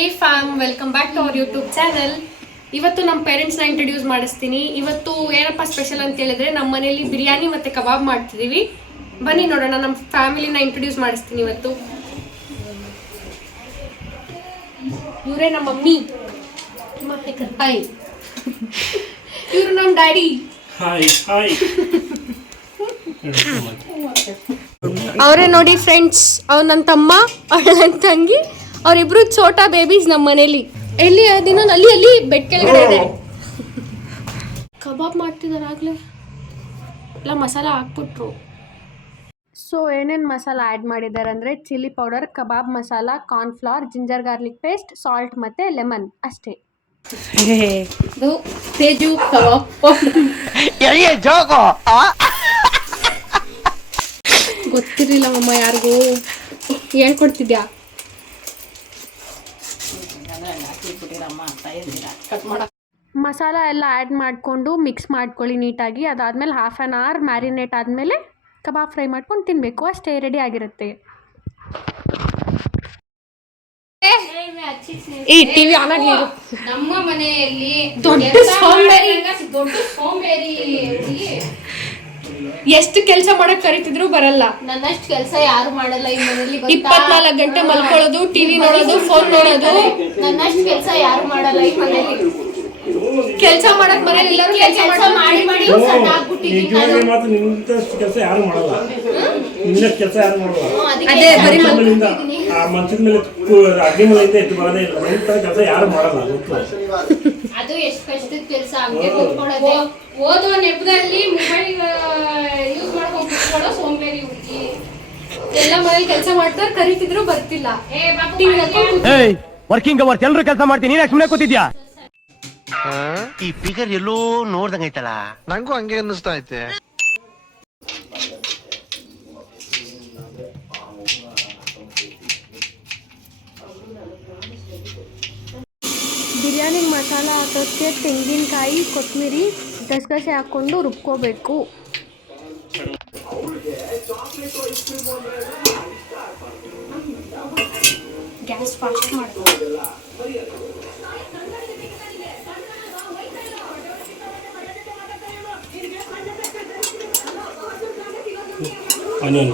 Hey fam, welcome back to our YouTube channel. ಇವತ್ತು ನಮ್ಮ ಪೇರೆಂಟ್ಸ್ನ introduce ಮಾಡಿಸ್ತೀನಿ. ಇವತ್ತು ಏನಪ್ಪ ಸ್ಪೆಷಲ್ ಅಂತ ಹೇಳಿದ್ರೆ ನಮ್ಮ ಮನೇಲಿ ಬಿರಿಯಾನಿ ಮತ್ತು ಕಬಾಬ್ ಮಾಡ್ತಿದ್ದೀವಿ. ಬನ್ನಿ ನೋಡೋಣ, ನಮ್ಮ ಫ್ಯಾಮಿಲಿನ ಇಂಟ್ರೊಡ್ಯೂಸ್ ಮಾಡಿಸ್ತೀನಿ ಇವತ್ತು. ಇವರೇ ನಮ್ಮ ಮಮ್ಮಿ, ಹಾಯ್. ಇವರು ನಮ್ಮ ಡ್ಯಾಡಿ, ಹಾಯ್ ಹಾಯ್. ಅವರೇ ನೋಡಿ ಫ್ರೆಂಡ್ಸ್. ಅವ್ರು ನನ್ನ ತಮ್ಮ, ಅವಳು ನನ್ನ ತಂಗಿ, ಅವರಿಬ್ರು ಛೋಟಾ ಬೇಬೀಸ್ ನಮ್ಮ ಮನೇಲಿ. ಎಲ್ಲಿ ಅದಿನ್ನೊಂದು ಅಲ್ಲಿ ಬೆಡ್ ಕೆಳಗಡೆ ಇದೆ. ಕಬಾಬ್ ಮಾಡ್ತಿದ್ದಾರೆ ಆಗಲೇ, ಎಲ್ಲ ಮಸಾಲ ಹಾಕ್ಬಿಟ್ರು. ಸೊ ಏನೇನು ಮಸಾಲ ಆ್ಯಡ್ ಮಾಡಿದ್ದಾರೆ ಅಂದರೆ chilli powder, kebab masala, cornflour, ginger garlic paste, salt ಮತ್ತು ಲೆಮನ್ ಅಷ್ಟೇ. ಇದು ತೇಜು ಕಬಾಬ್ ಗೊತ್ತಿರಲಿಲ್ಲ ಮಮ್ಮ, ಯಾರಿಗೂ ಹೇಳ್ಕೊಡ್ತಿದ್ಯಾ? ಮಸಾಲ ಎಲ್ಲ ಆ್ಯಡ್ ಮಾಡಿಕೊಂಡು ಮಿಕ್ಸ್ ಮಾಡ್ಕೊಳ್ಳಿ ನೀಟಾಗಿ. ಅದಾದಮೇಲೆ ಹಾಫ್ ಆನ್ ಅವರ್ ಮ್ಯಾರಿನೇಟ್ ಆದಮೇಲೆ ಕಬಾಬ್ ಫ್ರೈ ಮಾಡ್ಕೊಂಡು ತಿನ್ನಬೇಕು. ಅಷ್ಟೇ, ರೆಡಿ ಆಗಿರುತ್ತೆ. ಈ ಟಿವಿ ಆನ್ ಆಗಿ. ನಮ್ಮ ಮನೆಯಲ್ಲಿ ದೊಡ್ಡ ಸೋಂಬೇರಿ ಎಷ್ಟು ಕೆಲಸ ಮಾಡಕ್ ಕರಿತಿದ್ರು ಬರಲ್ಲ. ನನ್ನಷ್ಟು ಕೆಲಸ ಯಾರು ಮಾಡಲ್ಲ ಈ ಮನೆಯಲ್ಲಿ. 24 ಗಂಟೆ ಮಲ್ಕೊಳ್ಳೋದು, ಟಿವಿ ನೋಡೋದು, ಫೋನ್ ನೋಡೋದು. ನನ್ನಷ್ಟು ಕೆಲಸ ಯಾರು ಮಾಡಲ್ಲ ಈ ಮನೆಯಲ್ಲಿ. ಕೆಲಸ ಮಾಡಕ್ ಮನೇಲಿ ಎಲ್ಲರೂ ಕೆಲಸ ಮಾಡಿ ಮಾಡಿ ಸಣ್ಣ ಆಗ್ಬಿಟ್ಟಿದ್ದೀನಿ ನಾನು. ಮಾತ್ರ ನಿನ್ನಷ್ಟು ಕೆಲಸ ಯಾರು ಮಾಡಲ್ಲ. ನಿನ್ನಷ್ಟು ಕೆಲಸ ಯಾರು ಮಾಡಲ್ಲ. ಅದೇ ಬರೀ ಆ ಮಂಚದ ಮೇಲೆ ಅಡ್ಡಿ ಮನೆಯಿಂದ ಎದ್ದು ಬರೋದೇ ಇಲ್ಲ. ನಿನ್ನ ಕೆಲಸ ಯಾರು ಮಾಡಲ್ಲ. ಅದು ಎಷ್ಟು ಕಷ್ಟದ ಕೆಲಸ. ಹಂಗೆ ಕೂತ್ಕೊಳ್ಳೋದು, ಓದುವ ನೆಪದಲ್ಲಿ ಮೊಬೈಲ್ ಯೂಸ್ ಮಾಡ್ಕೊಂಡು ಕೂತ್ಕೊಳ್ಳೋ ಸೋಂಬೇರಿ ಹುಡುಗಿ. ಎಲ್ಲ ಮನೇಲಿ ಕೆಲಸ ಮಾಡ್ತಾರೆ, ಕರಿತಿದ್ರು ಬರ್ತಿಲ್ಲ. ವರ್ಕಿಂಗ್ ಅವರ್ಸ್ ಎಲ್ಲರೂ ಕೆಲಸ ಮಾಡ್ತೀನಿ, ನೀನ್ ಸುಮ್ಮನೆ ಕೂತಿದ್ಯಾ? ಈ ಫಿಗರ್ ಎಲ್ಲೋ ನೋಡ್ದಂಗೈತಲ್ಲ. ನಂಗೂ ಹಂಗೆ ಅನ್ನಿಸ್ತಾ ಐತೆ. ಬಿರಿಯಾನಿ ಮಸಾಲ ಹಾಕೋಕ್ಕೆ ತೆಂಗಿನಕಾಯಿ, ಕೊತ್ತಂಬರಿ, ಗಸಗಸೆ ಹಾಕ್ಕೊಂಡು ರುಬ್ಕೋಬೇಕು. ಗ್ಯಾಸ್ ಫಾಸ್ಟ್ ಮಾಡಿ. ಆನಿಯನ್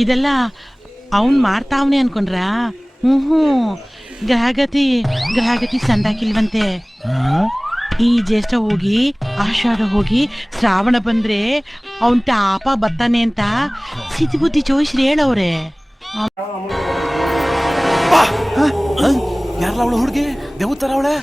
ಇದೆಲ್ಲ ಅವನ್ ಮಾಡ್ತಾವನೆ ಅನ್ಕೊಂಡ್ರ? ಗ್ರಹಗತಿ ಸಂದಾಕಿಲ್ವಂತೆ. ಈ ಜ್ಯೇಷ್ಠ ಹೋಗಿ ಆಷಾಢ ಹೋಗಿ ಶ್ರಾವಣ ಬಂದ್ರೆ ಅವನ್ ತಾಪ ಬರ್ತಾನೆ ಅಂತ ಸಿದ್ಧಿ ಬುದ್ಧಿ ಚೋಯಿಸ್ರಿ ಹೇಳವ್ರೆ. ಯಾರಲ್ಲ ಅವಳು ಹುಡುಗಿ? ದೇವತರ ಅವಳೆ.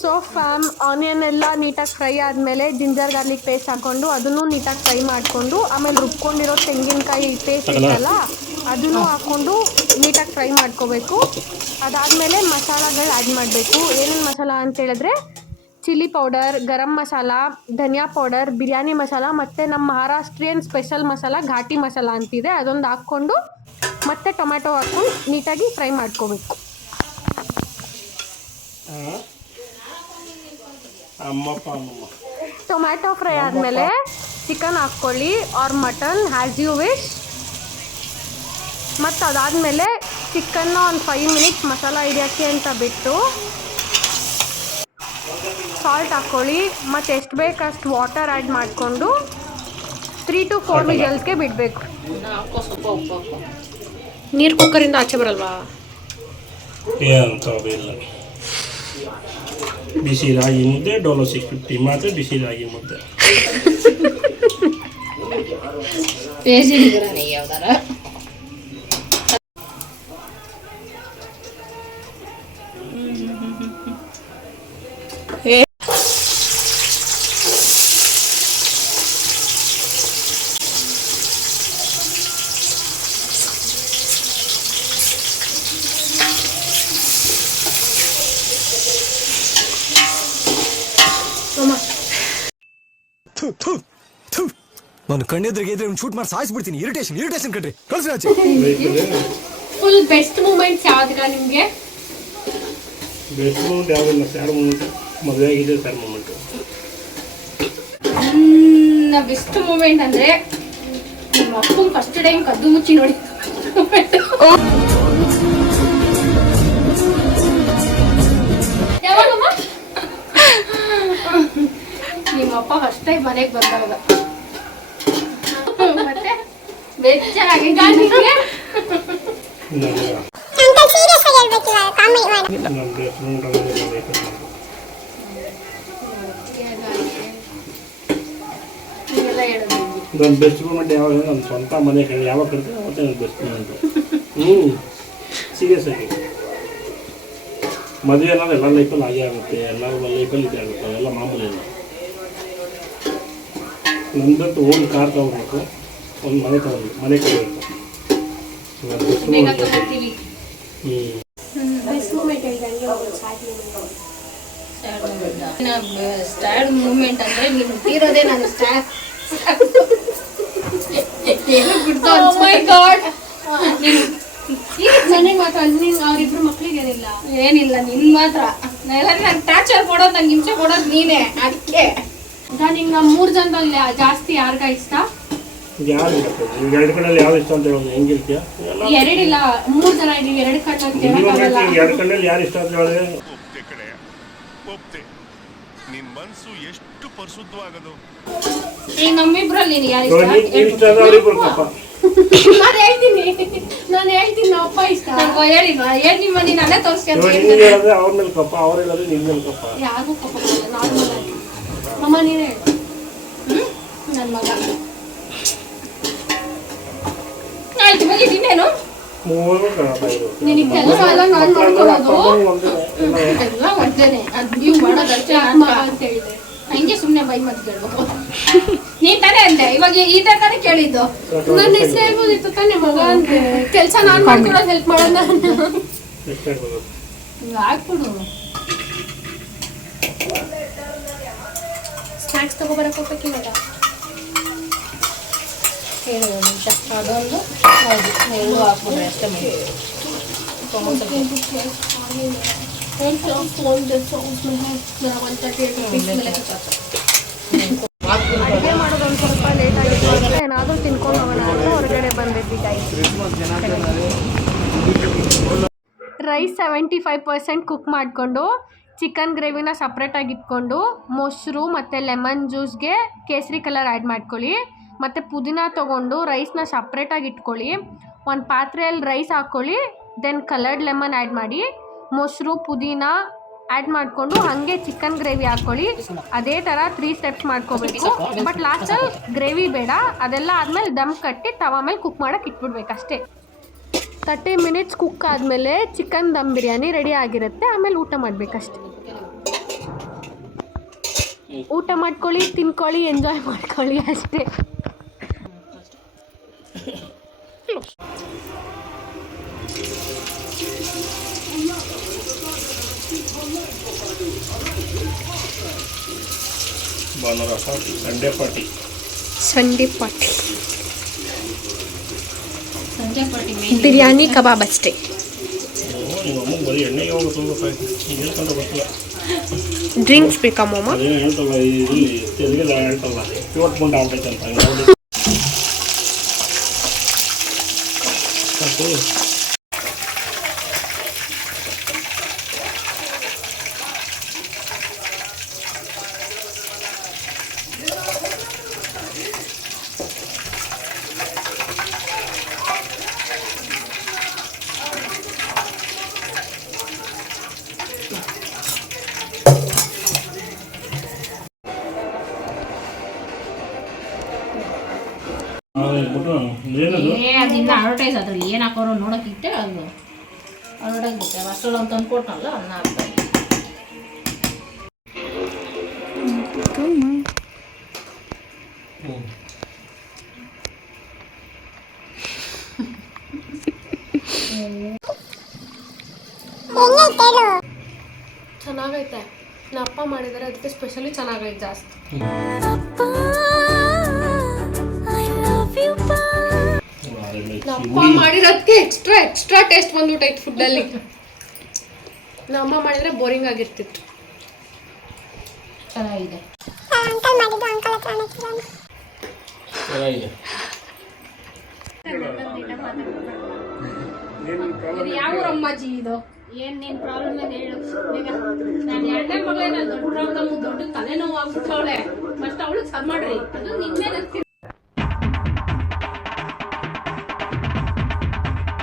ಸೊ ಫ್ಯಾಮ್, ಆನಿಯನ್ ಎಲ್ಲ ನೀಟಾಗಿ ಫ್ರೈ ಆದಮೇಲೆ ಜಿಂಜರ್ ಗಾರ್ಲಿಕ್ ಪೇಸ್ಟ್ ಹಾಕ್ಕೊಂಡು ಅದನ್ನು ನೀಟಾಗಿ ಫ್ರೈ ಮಾಡಿಕೊಂಡು, ಆಮೇಲೆ ರುಬ್ಕೊಂಡಿರೋ ತೆಂಗಿನಕಾಯಿ ಪೇಸ್ಟ್ ಇತ್ತಲ್ಲ ಅದನ್ನು ಹಾಕ್ಕೊಂಡು ನೀಟಾಗಿ ಫ್ರೈ ಮಾಡ್ಕೋಬೇಕು. ಅದಾದಮೇಲೆ ಮಸಾಲಗಳು ಆ್ಯಡ್ ಮಾಡಬೇಕು. ಏನೇನು ಮಸಾಲ ಅಂತ ಹೇಳಿದ್ರೆ ಚಿಲ್ಲಿ ಪೌಡರ್, ಗರಂ ಮಸಾಲ, ಧನಿಯಾ ಪೌಡರ್, ಬಿರಿಯಾನಿ ಮಸಾಲ ಮತ್ತು ನಮ್ಮ ಮಹಾರಾಷ್ಟ್ರೀಯನ್ ಸ್ಪೆಷಲ್ ಮಸಾಲ ಘಾಟಿ ಮಸಾಲ ಅಂತಿದೆ, ಅದೊಂದು ಹಾಕ್ಕೊಂಡು ಮತ್ತೆ ಟೊಮ್ಯಾಟೊ ಹಾಕ್ಕೊಂಡು ನೀಟಾಗಿ ಫ್ರೈ ಮಾಡ್ಕೋಬೇಕು. ಟೊಮ್ಯಾಟೊ ಫ್ರೈ ಆದಮೇಲೆ ಚಿಕನ್ ಹಾಕ್ಕೊಳ್ಳಿ or mutton as you wish. ಮತ್ತು ಅದಾದಮೇಲೆ ಚಿಕನ್ನ ಒಂದು 5 ಮಿನಿಟ್ಸ್ ಮಸಾಲ ಹಿಡಿಯೋಕ್ಕೆ ಅಂತ ಬಿಟ್ಟು ಸಾಲ್ಟ್ ಹಾಕ್ಕೊಳ್ಳಿ. ಮತ್ತು ಎಷ್ಟು ಬೇಕು ಅಷ್ಟು ವಾಟರ್ ಆ್ಯಡ್ ಮಾಡಿಕೊಂಡು 3 to 4 ವಿಜಲ್ಸ್ಗೆ ಬಿಡಬೇಕು. ನೀರು ಕುಕ್ಕರಿಂದ ಆಚೆ ಬರಲ್ವಾ? ಇಲ್ಲ, ಬಿಸಿ ರಾಗಿ ಮುದ್ದೆ ಡೋಲೋ 650 ಮಾತ್ರ ಬಿಸಿ ರಾಗಿ ಮುದ್ದೆ. ಯಾವ್ದಾರ ನಾನು ಕಣ್ಣೆದ್ರಿಗೆ ಇದ್ರೆ ಶೂಟ್ ಮಾಡಿ ಸಾಯಿಸ್ಬಿಡ್ತೀನಿ. ಇರಿಟೇಷನ್ ಕಣ್ರಿ, ಕಳ್ಸಿ ಆಚೆ. ಫುಲ್ ಬೆಸ್ಟ್ ಮೂಮೆಂಟ್ಸ್ ಯಾವ್ದಿಲ್ಲ ನಿಮ್ಗೆ? ಬೆಸ್ಟ್ ಮೂಮೆಂಟ್ ಯಾವುದಿಲ್ಲ, ಸ್ಯಾಡ್ ಮೂಮೆಂಟ್. ಮದುವೆ ಆಗಿದೆ ಸ್ಯಾಡ್ ಮೂಮೆಂಟ್. ಬೆಸ್ಟ್ ಮೂಮೆಂಟ್ ಅಂದ್ರೆ ನಿಮ್ಮ ಅಪ್ಪನ ಫಸ್ಟ್ ಟೈಮ್ ಕದ್ದು ಮುಚ್ಚಿ ನೋಡಿ. ಯಾವಾಗಮ್ಮ? ನಿಮ್ಮ ಅಪ್ಪ ಫಸ್ಟ್ ಟೈಮ್ ಮನೆಗೆ ಬಂದಾಗ ಮತ್ತೆ ಬೇಜಾರಾಗಿದೆ ನಿಮ್ಗೆ? ನಮ್ಮ ಬೆಸ್ಟ್ ಮೂಮೆಂಟ್ ನೀವೆಲ್ಲ ಹೇಳೋದು ನನ್ನ ಬೆಸ್ಟ್ ಮೂಮೆಂಟ್ ಯಾವಾಗ ನನ್ನ ಸ್ವಂತ ಮನೆ ಕಡೆ ಯಾವಾಗ ಕಟ್ತೀನಿ ಅವತ್ತೇ ನನ್ನ ಬೆಸ್ಟ್ ಮೂಮೆಂಟು. ಸೀರಿಯಸ್ ಆಗಿ ಮದುವೆ ಅನ್ನೋದು ಎಲ್ಲ ಲೈಫಲ್ಲಿ ಹಾಗೆ ಆಗುತ್ತೆ, ಎಲ್ಲರ ಲೈಫಲ್ಲಿ ಇದೇ ಆಗುತ್ತೆ, ಎಲ್ಲ ಮಾಮೂಲಿ ಇಲ್ಲ. ನಮ್ದಂತೂ ಒಂದು ಕಾರ್ ತಗೋಬೇಕು, ಒಂದು ಮನೆ ತಗೋಬೇಕು, ಮನೆ ತಗೋಬೇಕು. ಬೇಗ ತಗೋತೀವಿ. ಸ್ಟ್ಯಾಡ್ ಮೂಮೆಂಟ್ ಅಂದ್ರೆ ನೀವು ತೀರೋದೇ ನಾನು ಸ್ಟ್ಯಾಡ್ ನನಗೆ ಮಾತ್ರ ನೀನು ಅವ್ರಿಬ್ರು ಮಕ್ಳಿಗೆ ಏನಿಲ್ಲ ಏನಿಲ್ಲ, ನಿನ್ ಮಾತ್ರ ಎಲ್ಲರೂ ನಂಗೆ ಟಾರ್ಚರ್ ಕೊಡೋದು, ನಂಗೆ ಹಿಂಸೆ ಕೊಡೋದು ನೀನೇ. ಅದಕ್ಕೆ ನಿಂಗೆ 3 ಜನದಲ್ಲಿ ಜಾಸ್ತಿ ಯಾರ್ಗ ಇಷ್ಟ? ಯಾರು ಎರಡು ಕಣ್ಣಲ್ಲಿ ಯಾವ್ದು ಇಷ್ಟ ಅಂತ ಹೇಳೋದು ಹೆಂಗಿರ್ತೀಯ? ಎರಡಿಲ್ಲ 3 ಜನ ಇದೀವಿ, 2 ಕಣ್ಣಲ್ಲಿ ಎರಡು ಕಣ್ಣಲ್ಲಿ ಯಾರು ಇಷ್ಟ ಅಂತ ಹೇಳಿದ್ರೆ ನಿನ್ ಮನ್ಸು ಎಷ್ಟು ಪರಿಶುದ್ಧವಾಗದು. ಈಗ ನಮ್ಮಿಬ್ರಲ್ಲಿ ಯಾರು ಇಷ್ಟ? ನಾನು ಹೇಳ್ತೀನಿ ನಮ್ಮ ಅಪ್ಪ ಇಷ್ಟ. ಹೇಳಿಲ್ವಾ? ಏನ್ ನಿಮ್ಮ ನೀನು ಅಲ್ಲೇ ತೋರಿಸ್ಕೊಂಡು ಅವ್ರ ಮೇಲೆ ಕಪ್ಪ, ಅವ್ರ ಹೇಳಿದ್ರೆ ನಿನ್ ಮೇಲೆ ಕಪ್ಪ. ಯಾರಿಗೂ ಕಪ್ಪ ನಾರ್ಮಲ್ ಆಗಿ ಅಮ್ಮ ನೀನೇ ಹೇಳು. ನನ್ನ ಮಗ ಆಯ್ತು ಮುಗಿದೀನೇನು? ನಿನಗೆ ಕೆಲಸ ಎಲ್ಲ ನಾನು ಮಾಡ್ಕೊಳ್ಳೋದು ಎಲ್ಲ ಒದ್ದೇನೆ. ಅದು ನೀವು ಮಾಡೋದಷ್ಟೇ ಅಂತ ಹೇಳಿದೆ. ಹಂಗೆ ಸುಮ್ಮನೆ ಬೈ ಮತ್ತೆ ಕೇಳ್ಬೇಕು. ನೀನ್ ತಾನೇ ಅಂದೆ, ಇವಾಗ ಈ ತಾನೇ ಕೇಳಿದ್ದು. ನನ್ನ ಹೆಸರು ಹೇಳ್ಬೋದಿತ್ತು ತಾನೇ ಮಗ ಅಂತೆ. ಕೆಲಸ ನಾನು ಮಾಡ್ಕೊಡೋದು ಹೆಲ್ಪ್ ಮಾಡೋಣ ಹಾಕ್ಬಿಡು. ಸ್ನ್ಯಾಕ್ಸ್ ತಗೋಬರಕ್ಕೆ ಹೋಗ್ಬೇಕು ಇವಾಗ. ಹೇಳು ಒಂದು ನಿಮಿಷ. ಅದೊಂದು ಹೌದು ಎರಡು ಹಾಕ್ಬಿಡ್ರಿ ಅಷ್ಟೇ ಮಾಡಿ. ಅಡುಗೆ ಮಾಡೋದು ಒಂದು ಸ್ವಲ್ಪ ಲೇಟ್ ಆಗಿತ್ತು ಅಂತ ಏನಾದರೂ ತಿನ್ಕೊಂಡು ಹೋಗೋಣ ಅಂತ ಹೊರಗಡೆ ಬಂದಿದ್ವಿ ಗೈಸ್. ರೈಸ್ 75% ಕುಕ್ ಮಾಡಿಕೊಂಡು ಚಿಕನ್ ಗ್ರೇವಿನ ಸಪ್ರೇಟಾಗಿ ಇಟ್ಕೊಂಡು ಮೊಸರು ಮತ್ತು ಲೆಮನ್ ಜ್ಯೂಸ್ಗೆ ಕೇಸರಿ ಕಲರ್ ಆ್ಯಡ್ ಮಾಡ್ಕೊಳ್ಳಿ. ಮತ್ತು ಪುದೀನ ತೊಗೊಂಡು ರೈಸ್ನ ಸಪ್ರೇಟಾಗಿ ಇಟ್ಕೊಳ್ಳಿ. ಒಂದು ಪಾತ್ರೆಯಲ್ಲಿ ರೈಸ್ ಹಾಕ್ಕೊಳ್ಳಿ, ದೆನ್ ಕಲರ್ಡ್ ಲೆಮನ್ ಆ್ಯಡ್ ಮಾಡಿ, ಮೊಸರು ಪುದೀನ ಆ್ಯಡ್ ಮಾಡಿಕೊಂಡು ಹಾಗೆ ಚಿಕನ್ ಗ್ರೇವಿ ಹಾಕ್ಕೊಳ್ಳಿ. ಅದೇ ಥರ 3 ಸ್ಟೆಪ್ಸ್ ಮಾಡ್ಕೋಬೇಕು. ಬಟ್ ಲಾಸ್ಟಲ್ಲಿ ಗ್ರೇವಿ ಬೇಡ. ಅದೆಲ್ಲ ಆದಮೇಲೆ ದಮ್ ಕಟ್ಟಿ ತವಾ ಮೇಲೆ ಕುಕ್ ಮಾಡೋಕ್ಕೆ ಇಟ್ಬಿಡ್ಬೇಕು ಅಷ್ಟೇ. 30 ಮಿನಿಟ್ಸ್ ಕುಕ್ ಆದಮೇಲೆ ಚಿಕನ್ ದಮ್ ಬಿರಿಯಾನಿ ರೆಡಿ ಆಗಿರುತ್ತೆ. ಆಮೇಲೆ ಊಟ ಮಾಡಬೇಕಷ್ಟೆ. ಊಟ ಮಾಡ್ಕೊಳ್ಳಿ, ತಿನ್ಕೊಳ್ಳಿ, ಎಂಜಾಯ್ ಮಾಡ್ಕೊಳ್ಳಿ ಅಷ್ಟೇ. ಸಂಡೇ ಪಾರ್ಟಿ ಸಂಜೆ ಪಾರ್ಟಿ ಬಿರಿಯಾನಿ ಕಬಾಬ್ ಅಷ್ಟೇ. ನಿಮ್ಮಮ್ಮ ಬರೀ ಎಣ್ಣೆಗೆ ಹೋಗುತ್ತೆ ಹೇಳ್ಕೊಂಡ್ರೆ ಗೊತ್ತಿಲ್ಲ. ಡ್ರಿಂಕ್ಸ್ ಬೇಕಮ್ಮ? ಅದೇನೋ ಹೇಳ್ತಲ್ಲ, ಇಲ್ಲಿ ತೆಲುಗಿಲ್ಲ ಹೇಳ್ತಲ್ಲ, ಇವತ್ತು ಮುಂದೆ ಆಗ್ತೈತೆ ಅಂತ ಅದಿನ್ನ ಅಡ್ವರ್ಟೈಸ್ ಅದ್ರಲ್ಲಿ ಏನು ಹಾಕೋರು ನೋಡೋಕ್ಕಿಟ್ಟೆ ಅದು ಅಡ್ವರ್ಟೈಸ್ ಬಿಟ್ಟೆ ಅಷ್ಟೊಂದು ಅಂತ ಅಂದ್ಕೊಟ್ಟಲ್ಲ ಅನ್ನ ಹಾಕ್ತಾರೆ. ಚೆನ್ನಾಗೈತೆ. ನಮ್ಮ ಅಪ್ಪ ಮಾಡಿದ್ದಾರೆ, ಅದಕ್ಕೆ ಸ್ಪೆಷಲಿ ಚೆನ್ನಾಗೈತೆ ಜಾಸ್ತಿ. ಅಪ್ಪ ಮಾಡಿರೋದಕ್ಕೆ ಎಕ್ಸ್ಟ್ರಾ ಟೇಸ್ಟ್ ಬಂದ್ಬಿಟ್ಟೈತೆ ಫುಡ್ಡಲ್ಲಿ. ನಮ್ಮ ಅಮ್ಮ ಮಾಡಿದ್ರೆ ಬೋರಿಂಗ್ ಆಗಿರ್ತಿತ್ತು. ಚೆನ್ನಾಗಿದೆ. ಯಾವ ಅಮ್ಮಾಜಿ ಇದು? ಏನ್ ನಿನ್ ಪ್ರಾಬ್ಲಮ್ ಏನು ಹೇಳು ಬೇಗ. ನಾನು ಎರಡನೇ ಮಗಳೇ, ನಾನು ದೊಡ್ಡ ಪ್ರಾಬ್ಲಮ್, ದೊಡ್ಡ ತಲೆನೋವು ಆಗ್ಬಿಟ್ಟವಳೆ. ಫಸ್ಟ್ ಅವಳು ಸರ್ ಮಾಡ್ರಿ, ಅದು ನಿನ್ನೆ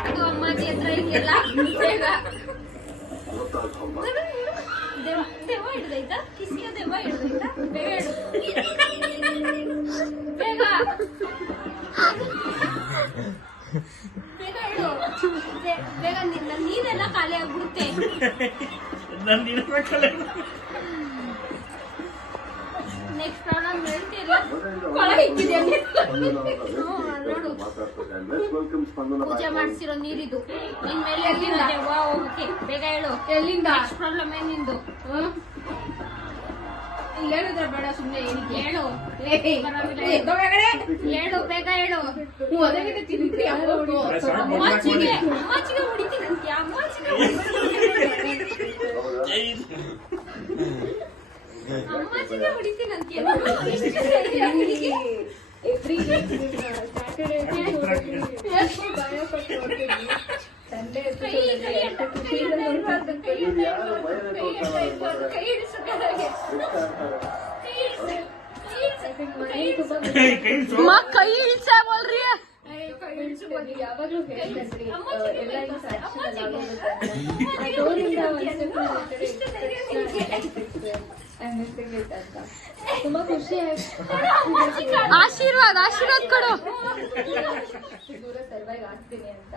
ಅದು ಅಮ್ಮಾಜಿ ಹತ್ರ ಇದೆಯಲ್ಲ ಬೇಗ. ದೆವ್ವ ಹಿಡ್ದೈತಾ? ಕಿಸಿಯ ದೆವ್ವ ಹಿಡ್ದೈತಾ? ಬೇಗ ಹೇಳು ಬೇಗ ಬೇಗ ಹೇಳು ಬೇಗ. ನೀರೆಲ್ಲ ಖಾಲಿ ಆಗ್ಬಿಡುತ್ತೆ. ನೆಕ್ಸ್ಟ್ ಪ್ರಾಬ್ಲಮ್ ಹೇಳ್ತಿಲ್ಲ, ಕೊಳ ಇಕ್ಕಿದೆ ನೋಡು. ಪೂಜೆ ಮಾಡಿಸಿರೋ ನೀರಿದು ನಿನ್ ಮೇಲೆ ಎಲ್ಲಿಂದ ದೆವ್ವ ಹೋಗಕ್ಕೆ? ಬೇಗ ಹೇಳು ಎಲ್ಲಿಂದ? ನೆಕ್ಸ್ಟ್ ಪ್ರಾಬ್ಲಮ್ ಏನಿಂದು? ಹೇಳಿದ್ರೆ ಬೇಡ ಸುಮ್ನೆ ಏನಕ್ಕೆ ಹೇಳು. ಹೇಳು ಬೇಗ ಹೇಳು. ಅಮ್ಮಾಚಿಗೆ ಹೊಡಿತೀನಂತೆ. ಅಮ್ಮಾಚಿಗೆ ಹೊಡಿತೀನಂತೆ. ಕೈ ಇಳಿಸ ಬೋಲ್ರಿ. ಯಾವಾಗ್ಲೂ ತುಂಬಾ ಖುಷಿ ಆಯ್ತು. ಆಶೀರ್ವಾದ ಕೊಡು. ದೂರ ಸರ್ವೈವ್ ಆಗ್ತೀನಿ ಅಂತ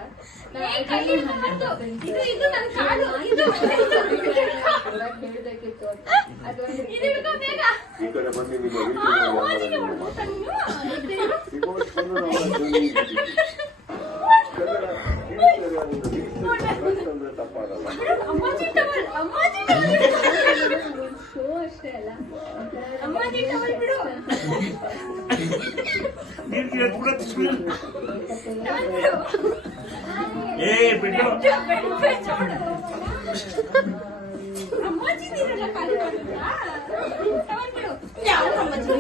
ಹೇಳ್ಬೇಕಿತ್ತು ಶೋ ಅಷ್ಟೇ ಅಲ್ಲ. ಅಮ್ಮಾಜಿ ನೀರೆಲ್ಲ ಖಾಲಿ ಮಾಡಿದ್ರಾ? ಯಾವ ಅಮ್ಮಾಜಿ?